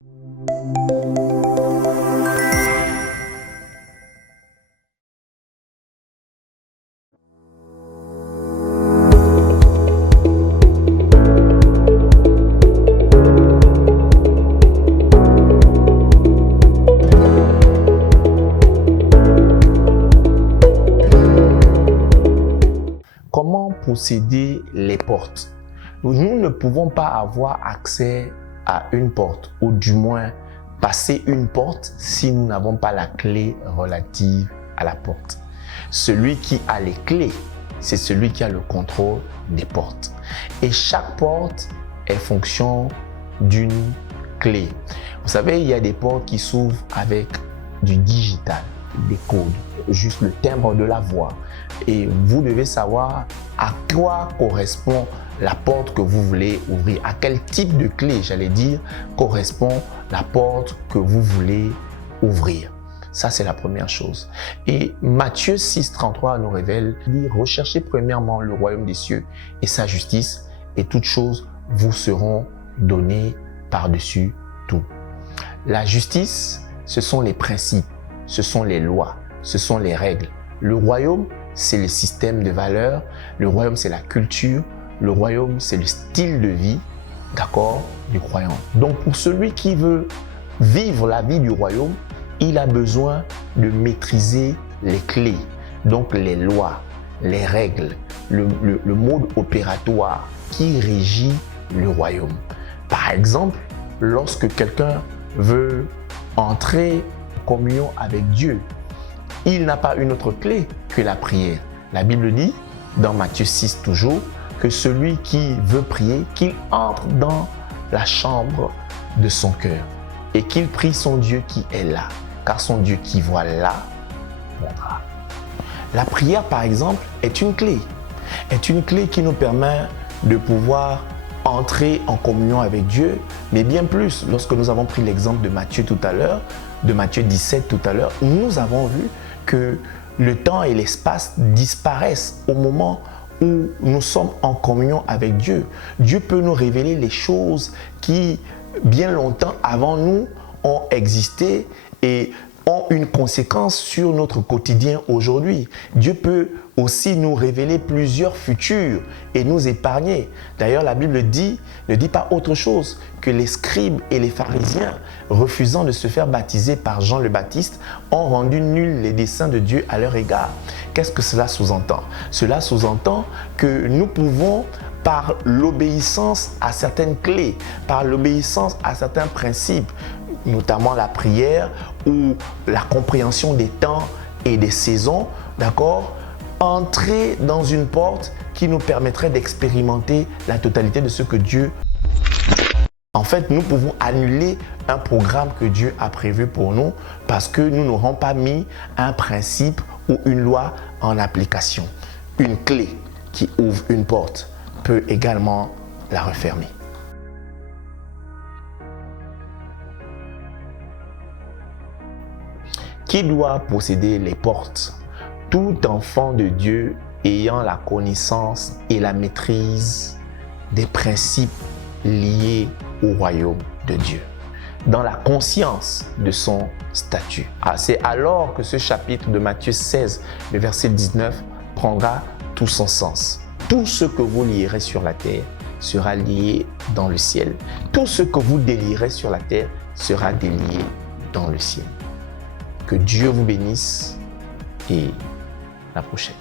Comment posséder les portes? Nous ne pouvons pas avoir accès à une porte, ou du moins passer une porte, si nous n'avons pas la clé relative à la porte. Celui qui a les clés, c'est celui qui a le contrôle des portes. Et chaque porte est fonction d'une clé. Vous savez, il y a des portes qui s'ouvrent avec du digital, des codes, juste le timbre de la voix. Et vous devez savoir à quoi correspond la porte que vous voulez ouvrir, à quel type de clé, j'allais dire, correspond la porte que vous voulez ouvrir. Ça, c'est la première chose. Et Matthieu 6,33 nous révèle, dit, recherchez premièrement le royaume des cieux et sa justice, et toutes choses vous seront données par-dessus tout. La justice, ce sont les principes, ce sont les lois, ce sont les règles. Le royaume, c'est le système de valeurs. Le royaume, c'est la culture. Le royaume, c'est le style de vie, d'accord, du croyant. Donc, pour celui qui veut vivre la vie du royaume, il a besoin de maîtriser les clés, donc les lois, les règles, le mode opératoire qui régit le royaume. Par exemple, lorsque quelqu'un veut entrer en communion avec Dieu, il n'a pas une autre clé que la prière. La Bible dit, dans Matthieu 6 toujours, que celui qui veut prier, qu'il entre dans la chambre de son cœur et qu'il prie son Dieu qui est là, car son Dieu qui voit là répondra. La prière, par exemple, est une clé qui nous permet de pouvoir entrer en communion avec Dieu, mais bien plus. Lorsque nous avons pris l'exemple de Matthieu tout à l'heure, de Matthieu 17 tout à l'heure, nous avons vu que le temps et l'espace disparaissent au moment où nous sommes en communion avec Dieu. Dieu peut nous révéler les choses qui, bien longtemps avant nous, ont existé et ont une conséquence sur notre quotidien aujourd'hui. Dieu peut aussi nous révéler plusieurs futurs et nous épargner. D'ailleurs, la Bible ne dit pas autre chose que les scribes et les pharisiens, refusant de se faire baptiser par Jean le Baptiste, ont rendu nuls les desseins de Dieu à leur égard. Qu'est-ce que cela sous-entend? Cela sous-entend que nous pouvons, par l'obéissance à certaines clés, par l'obéissance à certains principes, notamment la prière ou la compréhension des temps et des saisons, d'accord, entrer dans une porte qui nous permettrait d'expérimenter la totalité de ce que Dieu... En fait, nous pouvons annuler un programme que Dieu a prévu pour nous parce que nous n'aurons pas mis un principe ou une loi en application. Une clé qui ouvre une porte peut également la refermer. Qui doit posséder les portes? Tout enfant de Dieu ayant la connaissance et la maîtrise des principes liés au royaume de Dieu, dans la conscience de son statut. C'est alors que ce chapitre de Matthieu 16, le verset 19, prendra tout son sens. Tout ce que vous lierez sur la terre sera lié dans le ciel. Tout ce que vous délierez sur la terre sera délié dans le ciel. Que Dieu vous bénisse et à la prochaine.